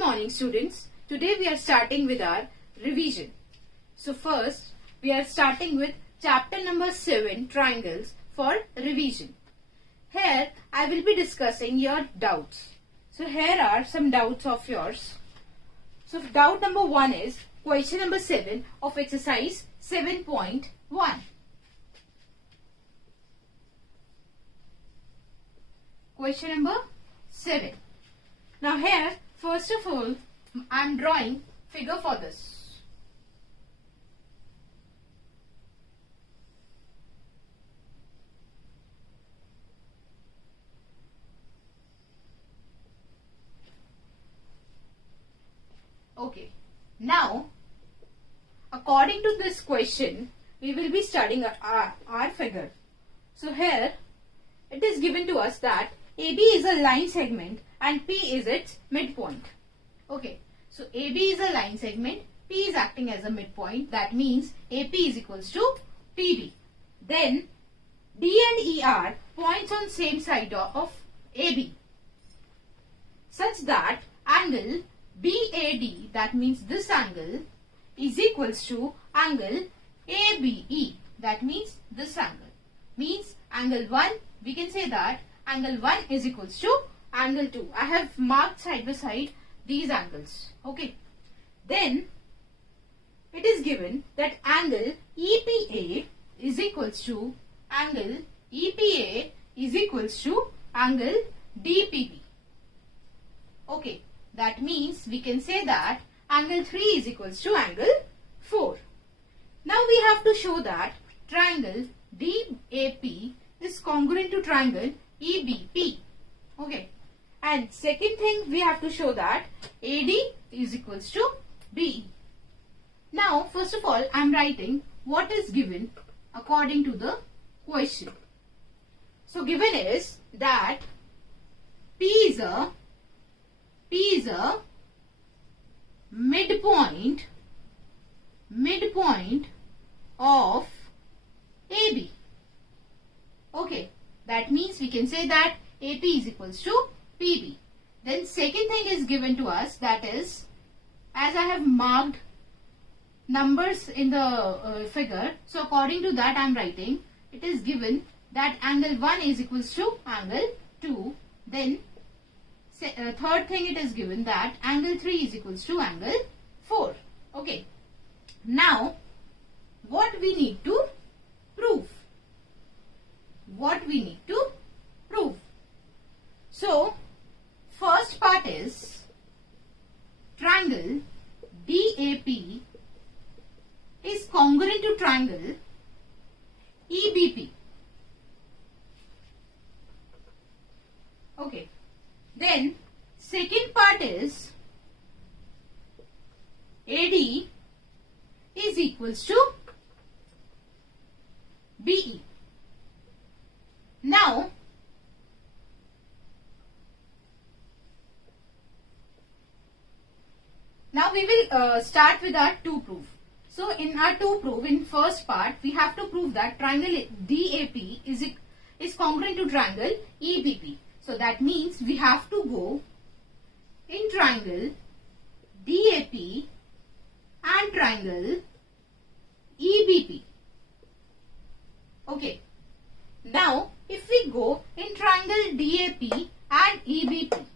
morning, students. Today we are starting with our revision. So first we are starting with chapter number 7, triangles, for revision. Here I will be discussing your doubts. So here are some doubts of yours. So doubt number 1 is question number 7 of exercise 7.1. Question number 7. Now here, first of all, I am drawing figure for this. Okay. Now, according to this question, we will be studying our figure. So here, it is given to us that AB is a line segment and P is its midpoint. Okay, so AB is a line segment, P is acting as a midpoint. That means AP is equals to PB. Then D and E are points on same side of AB, such that angle BAD, that means this angle, is equals to angle ABE, that means this angle. Means angle 1, we can say that angle 1 is equals to angle 2. I have marked side by side these angles. Okay. Then it is given that angle EPA is equals to angle EPA is equals to angle DPB. Okay. That means we can say that angle 3 is equals to angle 4. Now we have to show that triangle DAP is congruent to triangle EBP. Okay. And second thing, we have to show that AD is equals to BE. Now, first of all, I am writing what is given according to the question. So, given is that P is a midpoint of AB. Okay, that means we can say that AP is equals to PB. Then second thing is given to us, that is, as I have marked numbers in the figure, so according to that I am writing, it is given that angle 1 is equals to angle 2. Then third thing, it is given that angle 3 is equals to angle 4. Okay. Now, what we need to prove? So, first part is triangle DAP is congruent to triangle EBP. Okay. Then, second part is AD is equals to BE. Now, we will start with our to prove. So, in our to prove, in first part, we have to prove that triangle DAP is congruent to triangle EBP. So, that means we have to go in triangle DAP and triangle EBP. Okay. Now, if we go in triangle DAP and EBP,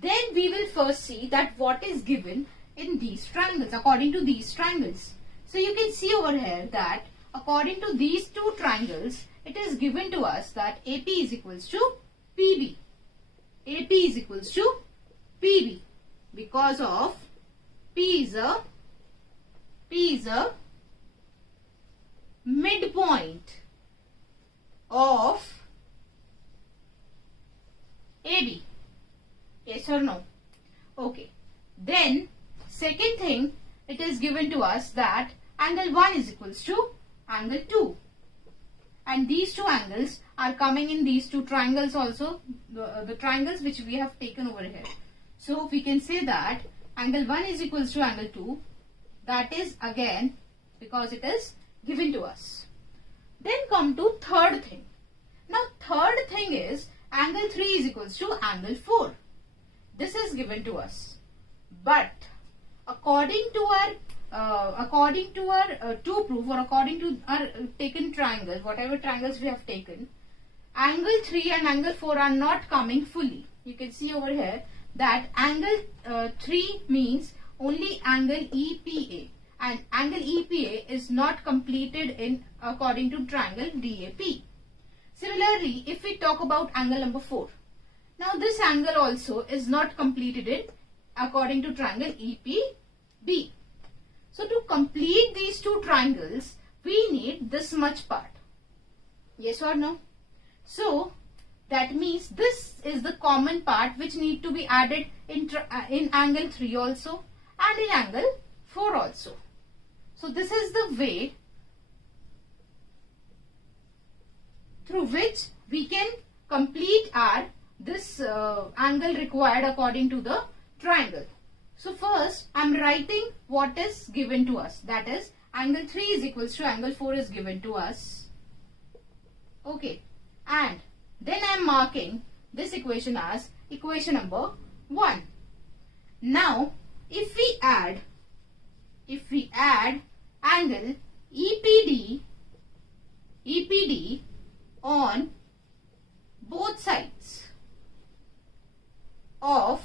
then we will first see that what is given in these triangles, according to these triangles. So, you can see over here that according to these two triangles, it is given to us that AP is equals to PB. AP is equals to PB because of P is a midpoint of AB. Yes or no? Okay. Then second thing, it is given to us that angle 1 is equals to angle 2. And these two angles are coming in these two triangles also, the triangles which we have taken over here. So we can say that angle 1 is equals to angle 2. That is again because it is given to us. Then come to third thing. Now third thing is angle 3 is equals to angle 4. This is given to us. But according to our to proof, or according to our taken triangles, whatever triangles we have taken, angle 3 and angle 4 are not coming fully. You can see over here that angle 3 means only angle EPA, and angle EPA is not completed in according to triangle DAP. Similarly, if we talk about angle number 4, now this angle also is not completed in according to triangle EPB. So to complete these two triangles, we need this much part. Yes or no? So that means this is the common part which need to be added in angle 3 also and in angle 4 also. So this is the way through which we can complete our this angle required according to the triangle. So first I am writing what is given to us, that is angle 3 is equals to angle 4 is given to us. Okay, and then I am marking this equation as equation number 1. Now if we add angle EPD on both sides of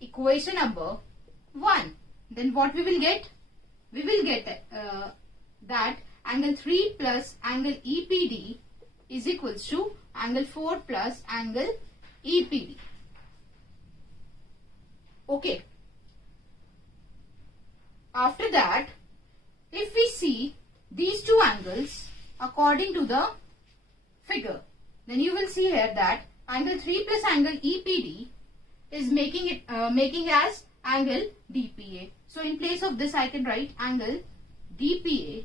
equation number 1, then what we will get? We will get that angle 3 plus angle EPD is equals to angle 4 plus angle EPD. Okay. After that, if we see these two angles according to the figure, then you will see here that angle 3 plus angle EPD is making as angle DPA. So in place of this I can write angle DPA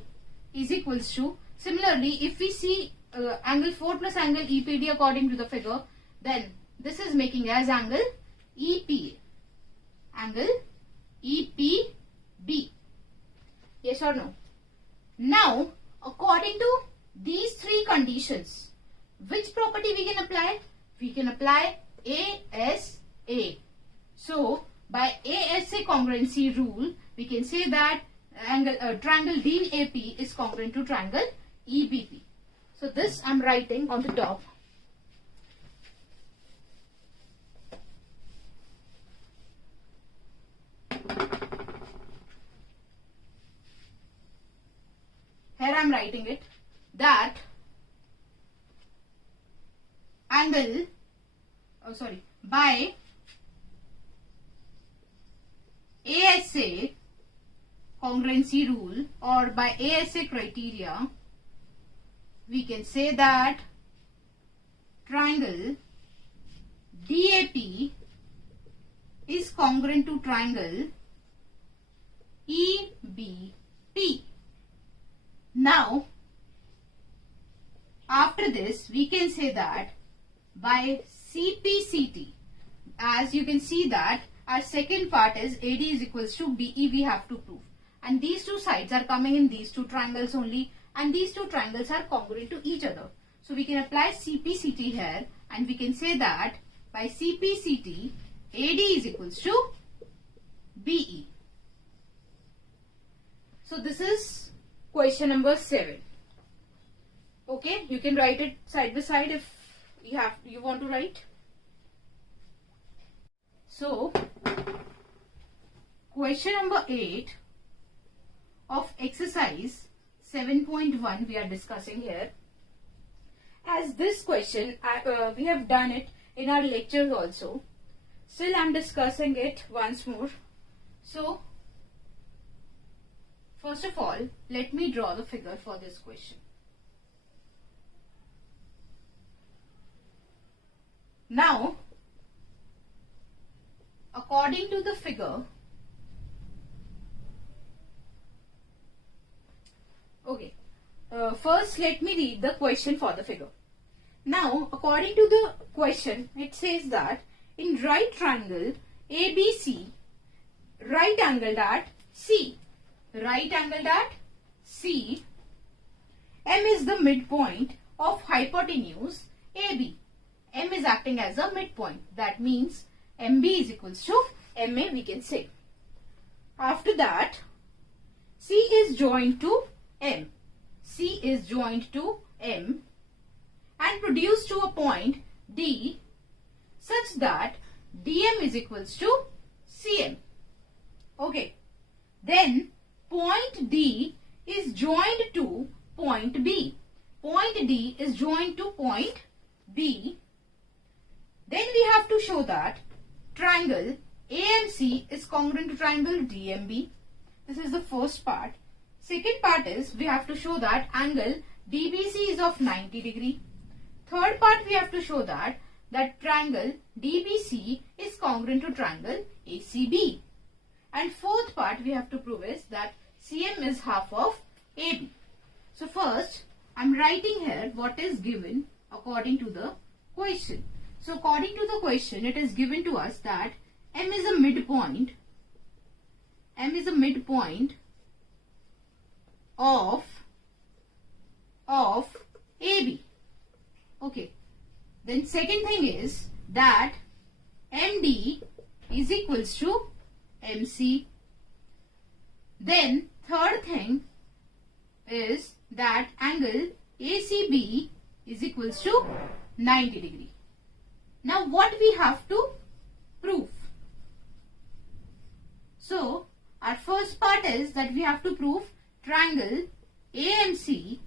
is equals to, similarly if we see angle 4 plus angle EPD according to the figure, then this is making as angle EPA. Angle EPB. Yes or no? Now according to these three conditions, which property we can apply? We can apply ASA. So by ASA congruency rule, we can say that triangle DAP is congruent to triangle EBP. So this I am writing on the top. Here I am writing it that by ASA congruency rule or by ASA criteria, we can say that triangle DAP is congruent to triangle EBP. Now, after this, we can say that by CPCT, as you can see that our second part is AD is equals to BE we have to prove. And these two sides are coming in these two triangles only, and these two triangles are congruent to each other. So we can apply CPCT here, and we can say that by CPCT, AD is equals to BE. So this is question number 7. Okay, you can write it side by side if you want to write. So question number 8 of exercise 7.1 we are discussing here. As this question we have done it in our lectures also. Still I am discussing it once more. So first of all, let me draw the figure for this question. Now, according to the figure, okay, first let me read the question for the figure. Now, according to the question, it says that in right triangle ABC, right angled at C, M is the midpoint of hypotenuse AB. M is acting as a midpoint. That means MB is equals to MA we can say. After that, C is joined to M. C is joined to M and produced to a point D such that DM is equals to CM. Okay. Then point D is joined to point B. Point D is joined to point B. Then we have to show that triangle AMC is congruent to triangle DMB. This is the first part. Second part is we have to show that angle DBC is of 90 degree. Third part we have to show that triangle DBC is congruent to triangle ACB. And fourth part we have to prove is that CM is half of AB. So first I am writing here what is given according to the question. So according to the question, it is given to us that M is a midpoint. M is a midpoint of AB. Okay. Then second thing is that MD is equals to MC. Then third thing is that angle ACB is equals to 90 degree. Now what we have to prove? So our first part is that we have to prove triangle AMC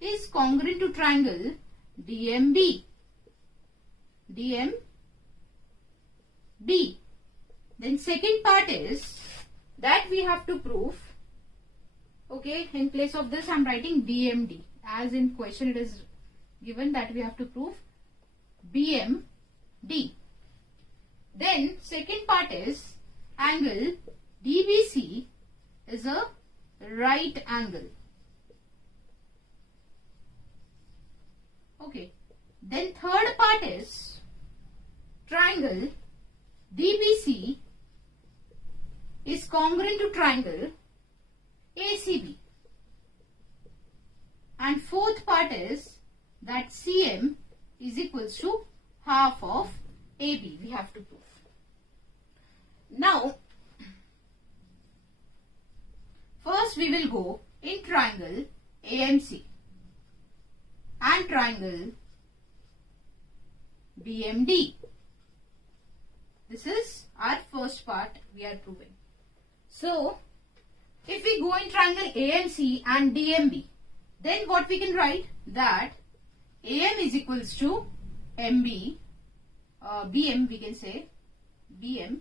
is congruent to triangle DMB. DMB. Then second part is that we have to prove, okay, in place of this I am writing DMD, as in question it is given that we have to prove BMD. Then second part is angle DBC is a right angle. Okay. Then third part is triangle DBC is congruent to triangle ACB. And fourth part is that CM is equals to half of AB. We have to prove. Now, first we will go in triangle AMC and triangle BMD. This is our first part we are proving. So, if we go in triangle AMC and DMB, then what we can write? That AM is equals to MB, BM we can say, BM.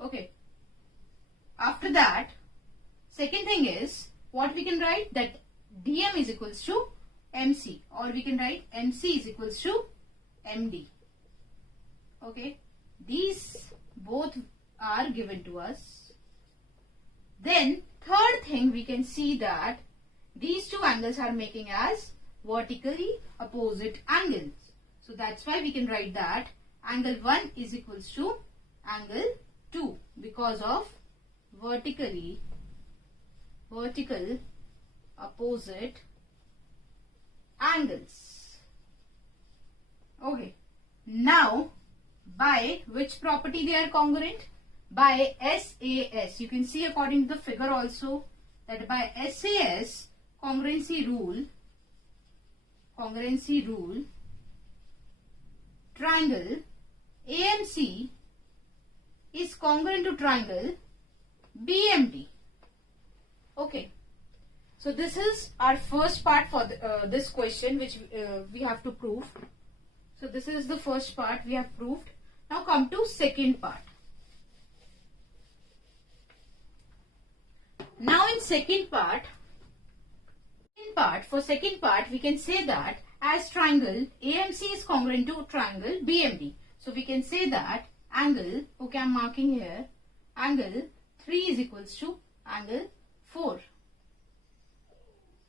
Okay. After that, second thing is what we can write, that DM is equals to MC, or we can write MC is equals to MD. Okay. These both are given to us. Then third thing we can see that these two angles are making as vertically opposite angles. So that's why we can write that angle 1 is equals to angle 2 because of vertical opposite angles. Okay. Now, by which property they are congruent? By SAS. You can see according to the figure also that by SAS congruency rule, triangle AMC is congruent to triangle BMD. Okay. So this is our first part for this question which we have to prove. So this is the first part we have proved. Now come to second part. Now in second part we can say that as triangle AMC is congruent to triangle BMD. So we can say that angle, okay, I am marking here, angle 3 is equals to angle 4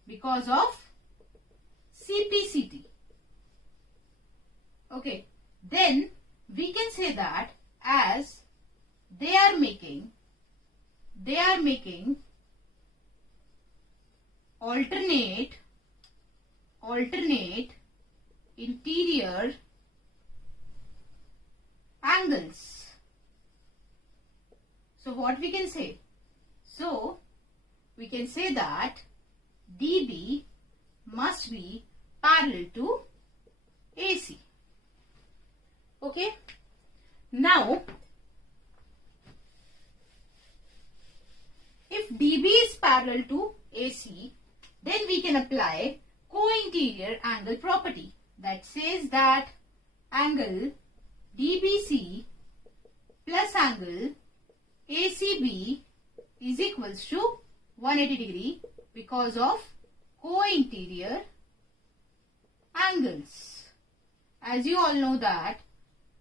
because of CPCT. Okay, then we can say that as they are making alternate alternate interior angles. So what we can say? So we can say that DB must be parallel to AC. Okay. Now, if DB is parallel to AC, then we can apply co-interior angle property that says that angle DBC plus angle ACB is equals to 180 degree because of co-interior angles. As you all know that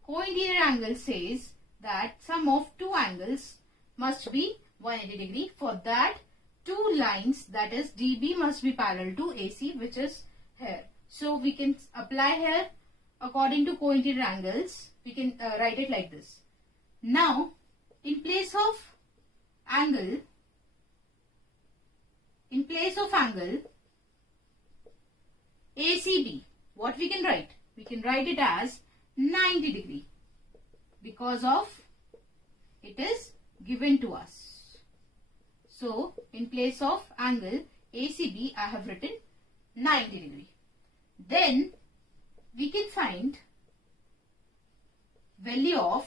co-interior angle says that sum of two angles must be 180 degree. For that, two lines, that is DB must be parallel to AC, which is here. So we can apply here according to co-interior angles. We can write it like this. Now, in place of angle ACB, what we can write? We can write it as 90 degree because of it is given to us. So, in place of angle ACB, I have written 90 degree. Then, we can find value of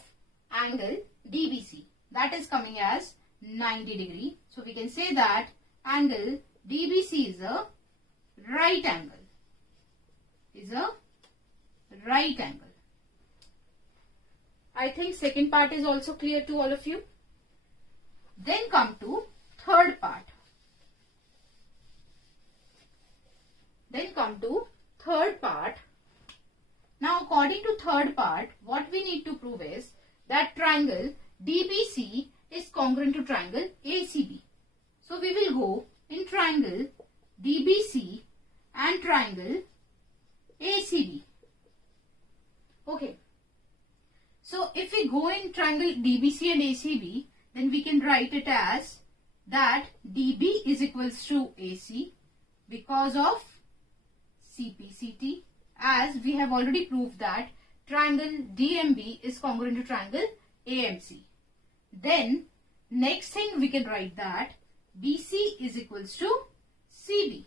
angle DBC. That is coming as 90 degree. So, we can say that angle DBC is a right angle. I think second part is also clear to all of you. Then come to third part. Now according to third part, what we need to prove is that triangle DBC is congruent to triangle ACB. So we will go in triangle DBC and triangle ACB. Okay. So if we go in triangle DBC and ACB, then we can write it as that DB is equals to AC because of CPCT, as we have already proved that triangle DMB is congruent to triangle AMC. Then next thing we can write that BC is equals to CB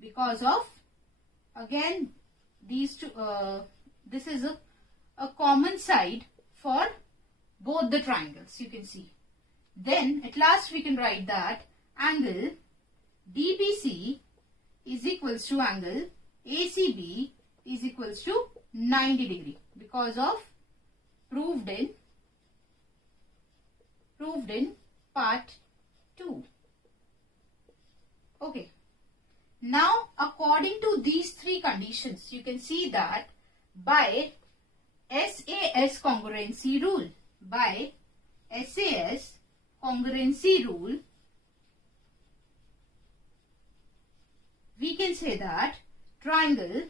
because of, again, these two, this is a common side for both the triangles, you can see. Then at last we can write that angle DBC is equals to angle ACB is equals to 90 degree because of proved in part 2. Okay. Now according to these three conditions, you can see that by SAS congruency rule, we can say that triangle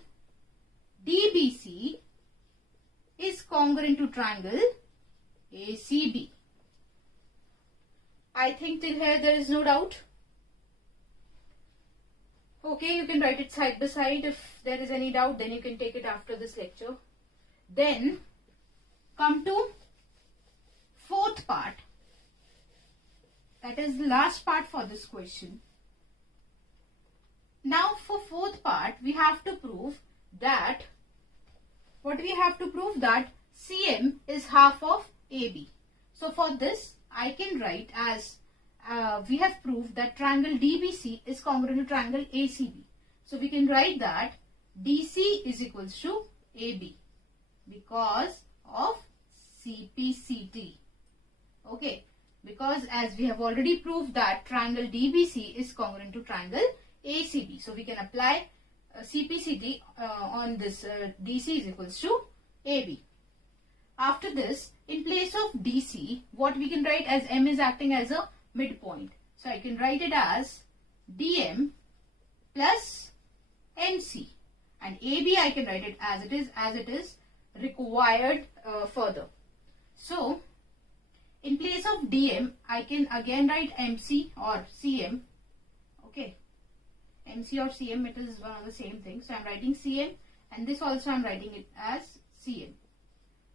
DBC is congruent to triangle ACB. I think till here there is no doubt. Okay, you can write it side by side. If there is any doubt, then you can take it after this lecture. Then come to fourth part. That is the last part for this question. Now for fourth part, we have to prove that, what we have to prove? That CM is half of AB. So for this, I can write as, we have proved that triangle DBC is congruent to triangle ACB. So we can write that DC is equals to AB because of CPCT. Okay, because as we have already proved that triangle DBC is congruent to triangle ACB. So we can apply CPCT on this DC is equals to AB. After this, in place of DC, what we can write, as M is acting as a midpoint. So I can write it as DM plus MC, and AB I can write it as it is required further. So in place of DM, I can again write MC or CM. Okay. MC or CM, it is one of the same thing. So I'm writing CM, and this also I'm writing it as CM,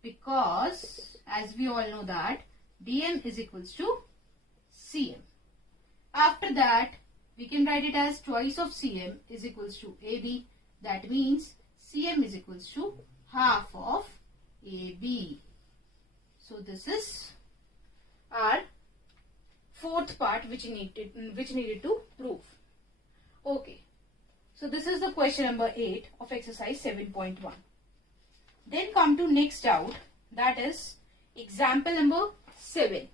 because as we all know that DM is equals to CM. After that, we can write it as twice of CM is equals to AB. That means CM is equals to half of AB. So this is our fourth part which needed to prove. Okay. So this is the question number 8 of exercise 7.1. Then come to next doubt, that is example number 7.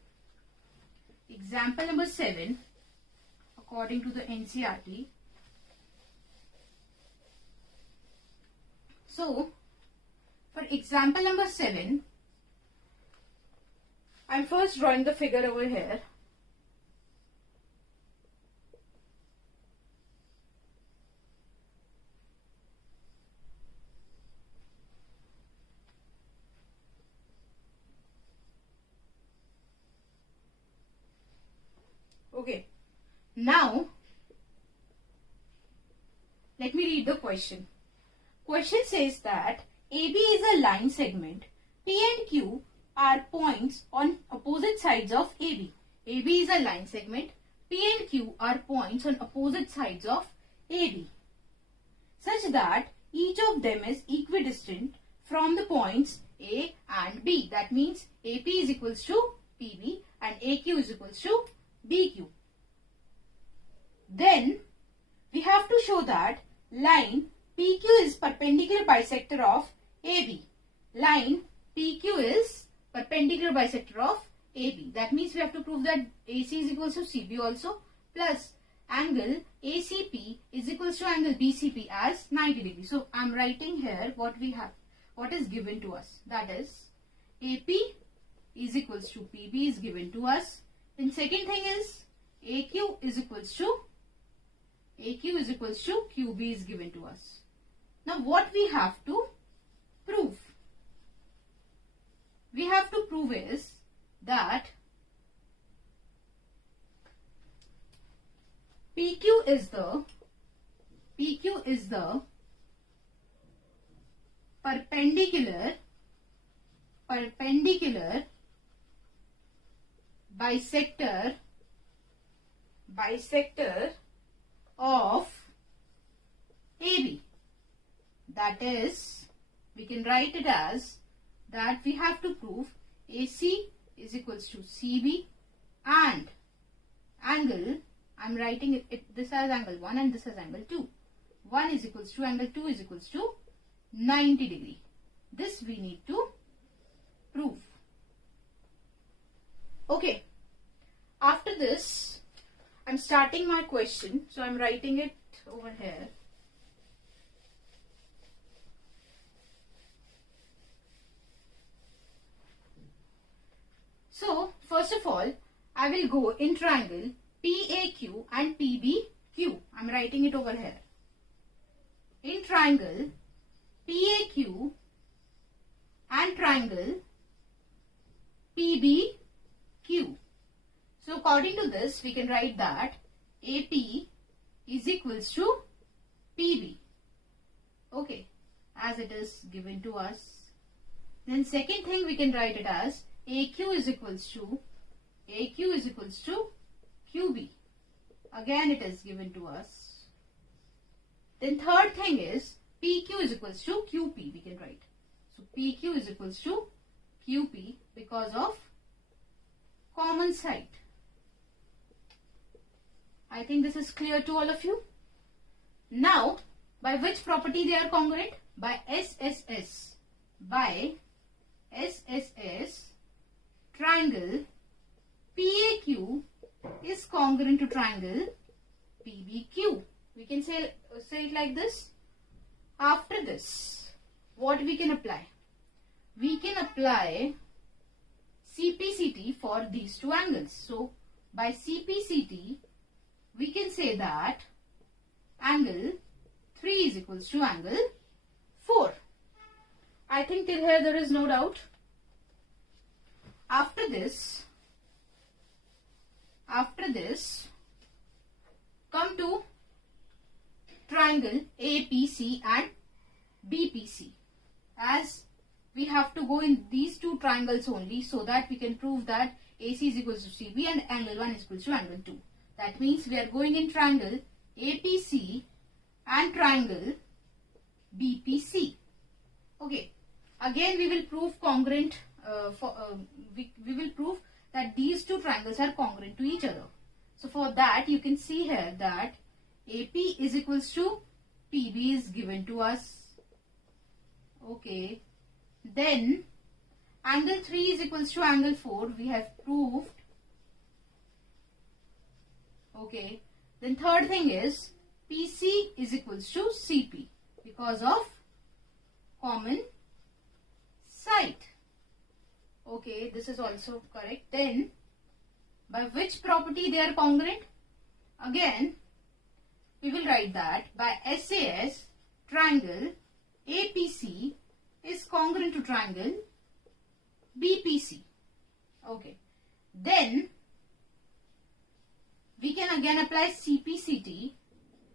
Example number 7, according to the NCERT. So for example number 7, I'm first drawing the figure over here. Okay, now let me read the question. Question says that AB is a line segment. P and Q are points on opposite sides of AB. AB is a line segment. P and Q are points on opposite sides of AB, such that each of them is equidistant from the points A and B. That means AP is equals to PB and AQ is equals to BQ. Then we have to show that line PQ is perpendicular bisector of AB. Line PQ is perpendicular bisector of AB. That means we have to prove that AC is equals to CB also, plus angle ACP is equals to angle BCP as 90 degrees. So I am writing here what we have, what is given to us. That is AP is equals to PB is given to us. Then second thing is AQ is equals to QB is given to us. Now what we have to prove? We have to prove is that PQ is the perpendicular bisector of AB. That is, we can write it as that we have to prove AC is equals to CB and angle, I am writing it this as angle 1 and this as angle 2. 1 is equals to angle 2 is equals to 90 degree. This we need to prove. Okay. After this, I am starting my question. So I am writing it over here. So first of all, I will go in triangle PAQ and PBQ. I am writing it over here. In triangle PAQ and triangle PBQ. So according to this, we can write that AP is equals to PB. Okay, as it is given to us. Then second thing we can write it as AQ is equals to QB. Again it is given to us. Then third thing is PQ is equals to QP we can write. So PQ is equals to QP because of common side. I think this is clear to all of you. Now, by which property they are congruent? By SSS. By SSS, triangle PAQ is congruent to triangle PBQ. We can say it like this. After this, what we can apply? We can apply CPCT for these two angles. So, by CPCT, we can say that angle 3 is equals to angle 4. I think till here there is no doubt. After this, come to triangle APC and BPC. As we have to go in these two triangles only, so that we can prove that AC is equals to CB and angle 1 is equals to angle 2. That means we are going in triangle APC and triangle BPC. Okay. Again we will prove congruent. We will prove that these two triangles are congruent to each other. So for that you can see here that AP is equals to PB is given to us. Okay. Then angle 3 is equals to angle 4. We have proved. Okay. Then third thing is PC is equals to CP because of common side. Okay. This is also correct. Then by which property they are congruent? Again, we will write that by SAS, triangle APC is congruent to triangle BPC. Okay. Then we can again apply CPCT,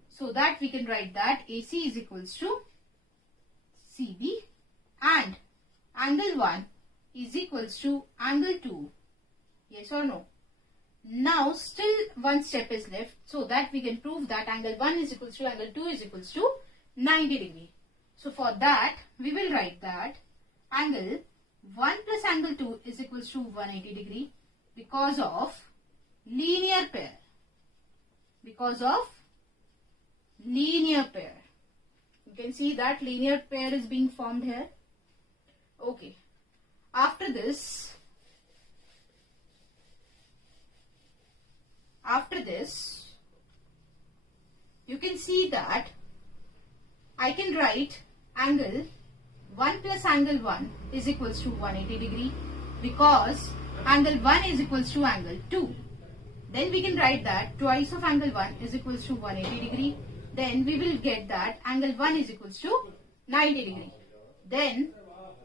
so that we can write that AC is equals to CB and angle 1 is equals to angle 2. Yes or no? Now still one step is left, so that we can prove that angle 1 is equals to angle 2 is equals to 90 degree. So for that we will write that angle 1 plus angle 2 is equals to 180 degree because of linear pair. Because of linear pair. You can see that linear pair is being formed here. Okay. After this, you can see that I can write angle 1 plus angle 1 is equals to 180 degree because angle 1 is equals to angle 2. Then we can write that twice of angle 1 is equals to 180 degree. Then we will get that angle 1 is equals to 90 degree. Then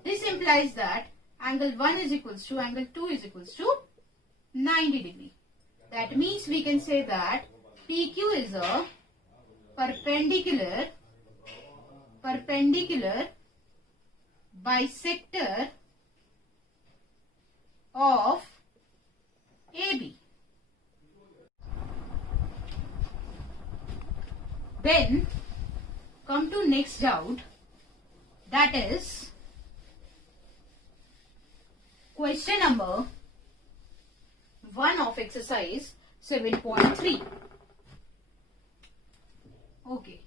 this implies that angle 1 is equals to angle 2 is equals to 90 degree. That means we can say that PQ is a perpendicular bisector of AB. Then come to next doubt, that is question number 1 of exercise 7.3. Okay.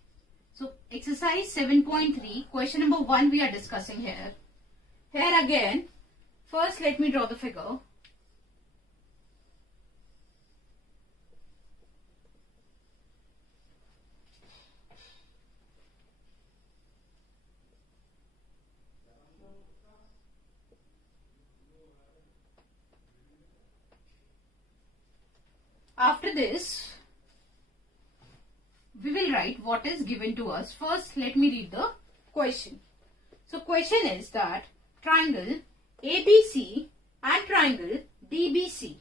So exercise 7.3, question number 1 we are discussing here. Here again, first let me draw the figure. After this, we will write what is given to us. First, let me read the question. So, question is that triangle ABC and triangle DBC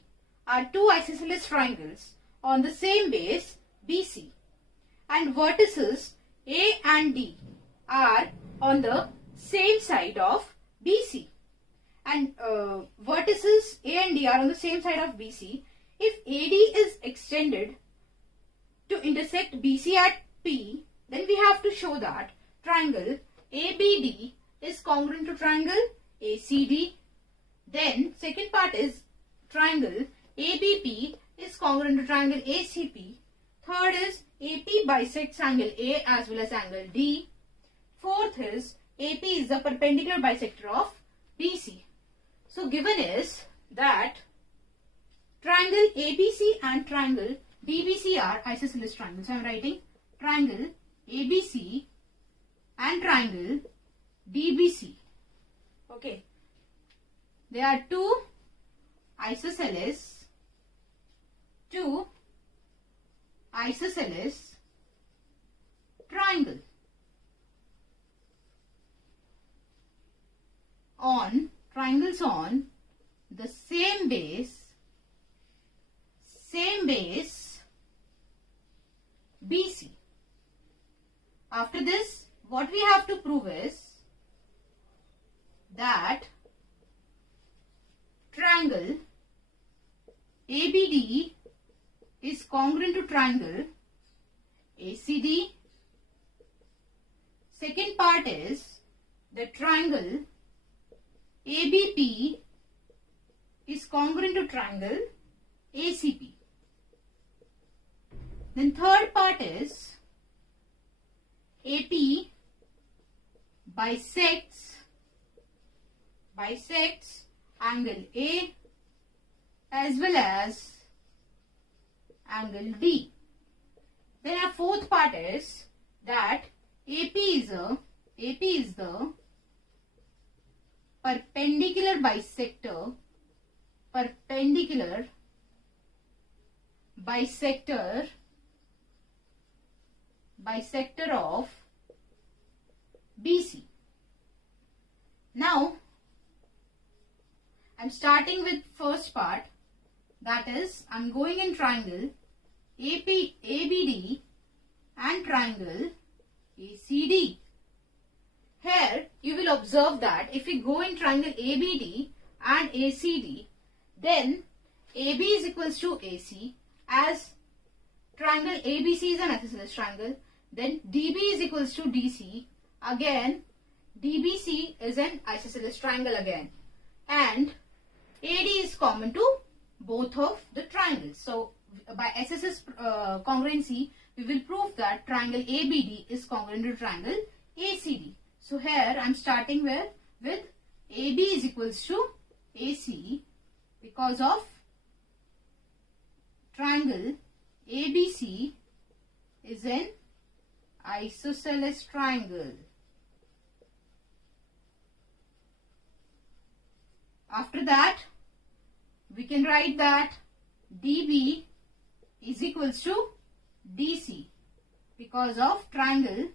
are two isosceles triangles on the same base BC, and vertices A and D are on the same side of BC, and vertices A and D are on the same side of BC. If AD is extended to intersect BC at P, then we have to show that triangle ABD is congruent to triangle ACD. Then second part is triangle ABP is congruent to triangle ACP. Third is AP bisects angle A as well as angle D. Fourth is AP is the perpendicular bisector of BC. So given is that triangle ABC and triangle DBC are isosceles triangles. I am writing triangle ABC and triangle DBC. Okay. They are two isosceles triangle on triangles on the same base BC. After this, what we have to prove is that triangle ABD is congruent to triangle ACD. Second part is the triangle ABP is congruent to triangle ACP. Then third part is AP bisects angle A as well as angle D. Then our fourth part is that AP is the perpendicular bisector of BC. Now I'm starting with first part, that is I'm going in triangle ABD and triangle ACD. Here you will observe that if we go in triangle ABD and ACD, then AB is equals to AC, as triangle ABC is an isosceles triangle. Then DB is equals to DC, again DBC is an isosceles triangle again, and AD is common to both of the triangles. So by SSS congruency, we will prove that triangle ABD is congruent to triangle ACD. So here I am starting with AB is equals to AC because of triangle ABC is an isosceles triangle. After that, we can write that DB is equals to DC because of triangle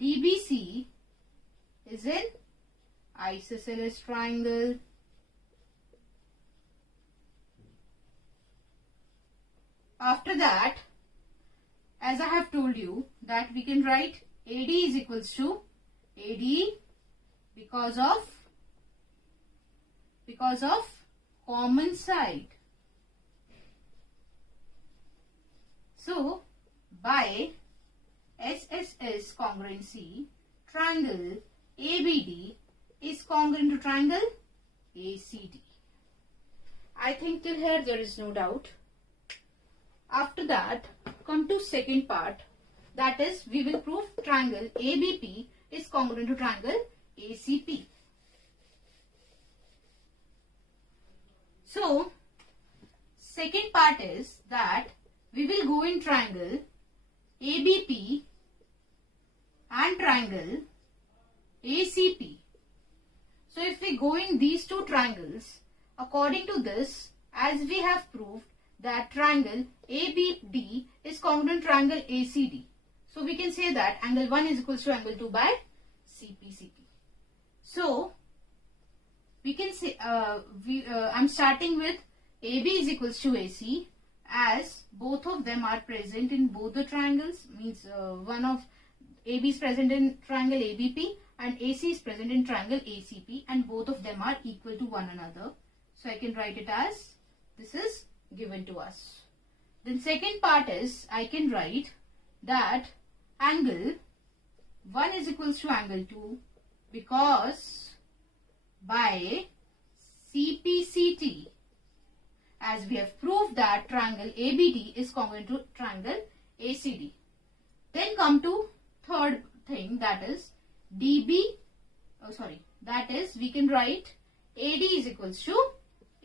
DBC is an isosceles triangle. After that, as I have told you, that we can write AD is equals to AD because of common side. So by SSS congruency, triangle ABD is congruent to triangle ACD. I think till here there is no doubt. After that, come to second part, that is we will prove triangle ABP is congruent to triangle ACP. So second part is that we will go in triangle ABP and triangle ACP. So if we go in these two triangles, according to this, as we have proved that triangle ABD is congruent to triangle ACD. So we can say that angle 1 is equals to angle 2 by CP. So we can say I'm starting with AB is equals to AC, as both of them are present in both the triangles, means one of AB is present in triangle ABP and AC is present in triangle ACP, and both of them are equal to one another. So I can write it as this is given to us. Then second part is I can write that angle 1 is equals to angle 2 because by CPCT, as we have proved that triangle ABD is congruent to triangle ACD. Then come to third thing, that is that is we can write AD is equals to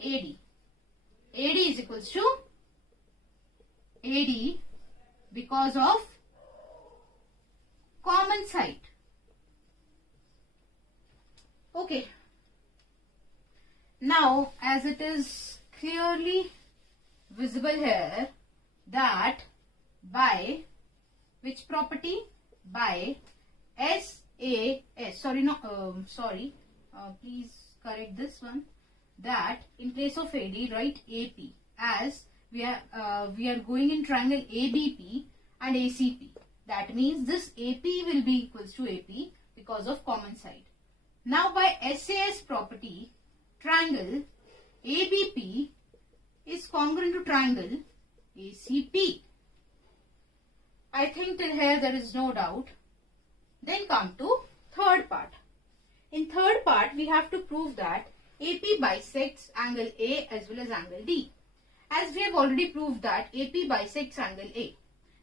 AD. AD is equals to AD because of common side. Okay. Now, as it is clearly visible here that by which property? By SAS. Please correct this one. That in place of AD, write AP, as we are going in triangle ABP and ACP. That means this AP will be equals to AP because of common side. Now by SAS property, triangle ABP is congruent to triangle ACP. I think till here there is no doubt. Then come to third part. In third part, we have to prove that AP bisects angle A as well as angle D. As we have already proved that AP bisects angle A.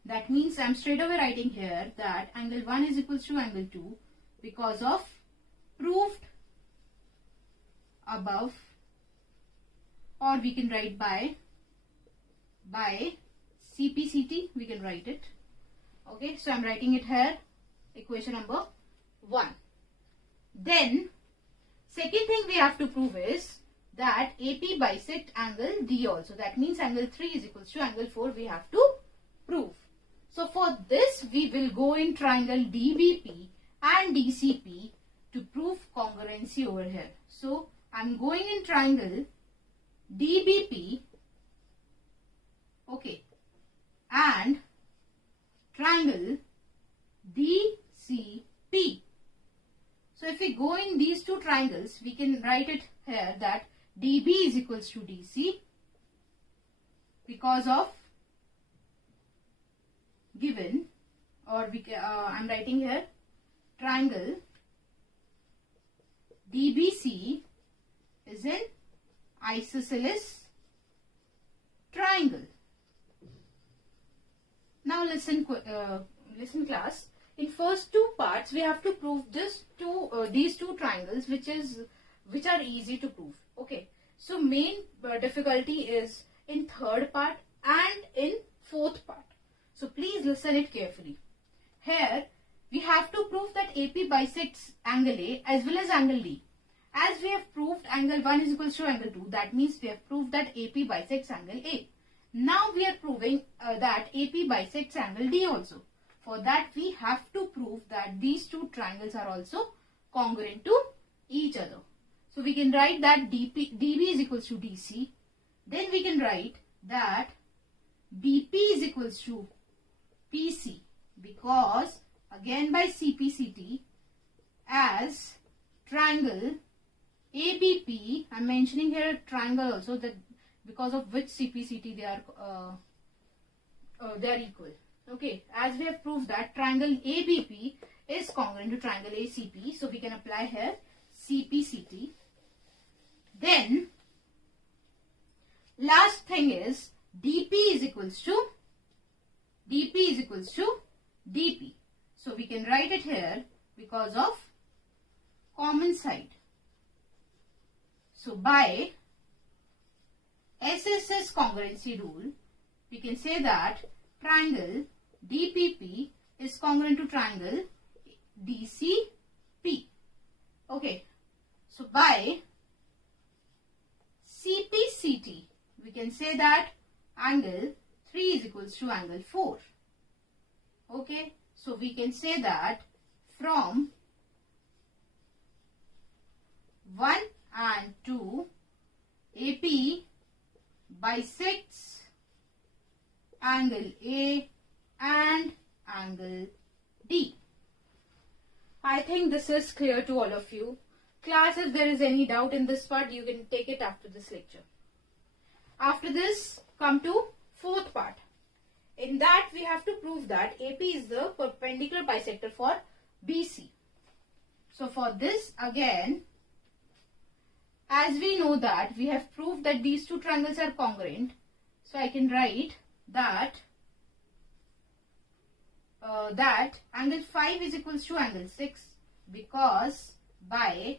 That means I am straight away writing here that angle 1 is equals to angle 2 because of proved above, or we can write by CPCT, we can write it. Okay, so I am writing it here, equation number 1. Then, second thing we have to prove is that AP bisect angle D also. That means angle 3 is equals to angle 4 we have to prove. So, for this we will go in triangle DBP and DCP to prove congruency over here. So, I am going in triangle DBP, okay, and triangle DCP. So if we go in these two triangles, we can write it here that DB is equals to DC because of given, or we I'm writing here triangle DBC is an isosceles triangle. Now listen class. In first two parts, we have to prove these two triangles, which are easy to prove. Okay. So main difficulty is in third part and in fourth part. So please listen it carefully. Here we have to prove that AP bisects angle A as well as angle D. As we have proved angle 1 is equals to angle 2, that means we have proved that AP bisects angle A. Now we are proving that AP bisects angle D also. For that we have to prove that these two triangles are also congruent to each other. So we can write that DB is equals to DC. Then we can write that BP is equals to PC because again by CPCT as triangle ABP, I am mentioning here a triangle also, that because of which CPCT they are equal. Okay, as we have proved that triangle ABP is congruent to triangle ACP, so we can apply here CPCT. Then last thing is DP is equals to DP. So we can write it here because of common side. So by SSS congruency rule, we can say that triangle DPP is congruent to triangle DCP. Okay. So by CPCT, we can say that angle 3 is equals to angle 4. Okay. So we can say that from 1 and 2, AP bisects angle A and angle D. I think this is clear to all of you. Class, if there is any doubt in this part, you can take it after this lecture. After this, come to fourth part. In that, we have to prove that AP is the perpendicular bisector for BC. So for this, again, as we know that we have proved that these two triangles are congruent, so I can write that angle 5 is equals to angle 6 because by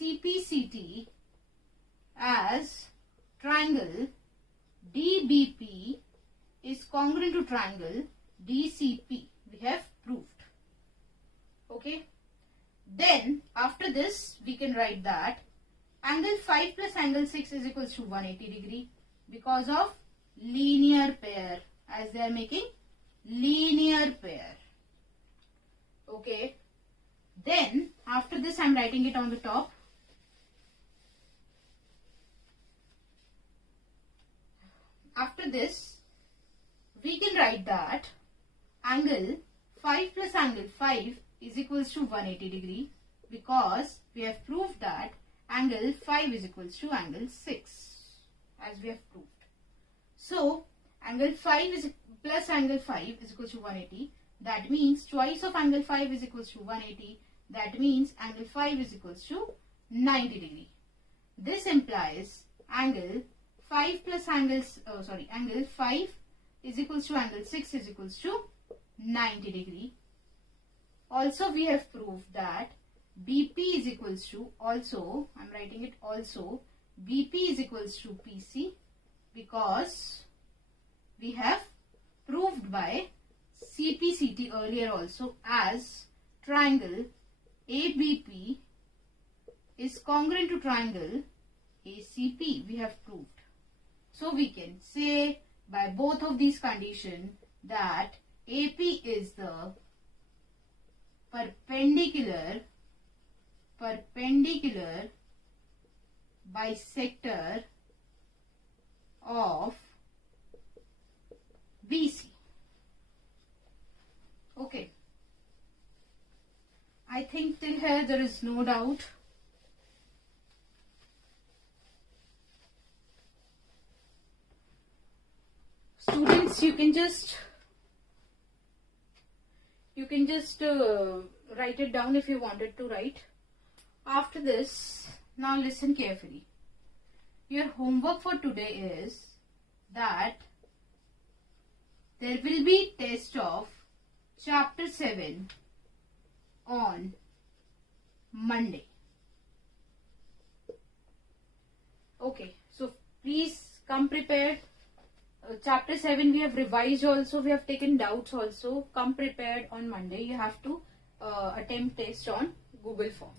CPCT as triangle DBP is congruent to triangle DCP. We have proved. Okay. Then after this we can write that angle 5 plus angle 6 is equals to 180 degree because of linear pair, as they are making linear pair. Okay. Then after this I am writing it on the top. After this we can write that angle 5 plus angle 5 is equals to 180 degree, because we have proved that angle 5 is equals to angle 6, as we have proved. So angle 5 is plus angle 5 is equals to 180. That means twice of angle 5 is equals to 180. That means angle 5 is equals to 90 degree. This implies angle 5 plus angle 5 is equals to angle 6 is equals to 90 degree. Also we have proved that BP is equals to, also I'm writing it also, BP is equals to PC, because we have proved by CPCT earlier also, as triangle ABP is congruent to triangle ACP. We have proved. So we can say by both of these conditions that AP is the perpendicular bisector of BC. Okay. I think till here there is no doubt. Students, you can just write it down if you wanted to write. After this, now listen carefully. Your homework for today is that there will be test of chapter 7 on Monday. Okay, so please come prepared. Chapter 7 we have revised also, we have taken doubts also. Come prepared on Monday. You have to attempt test on Google form.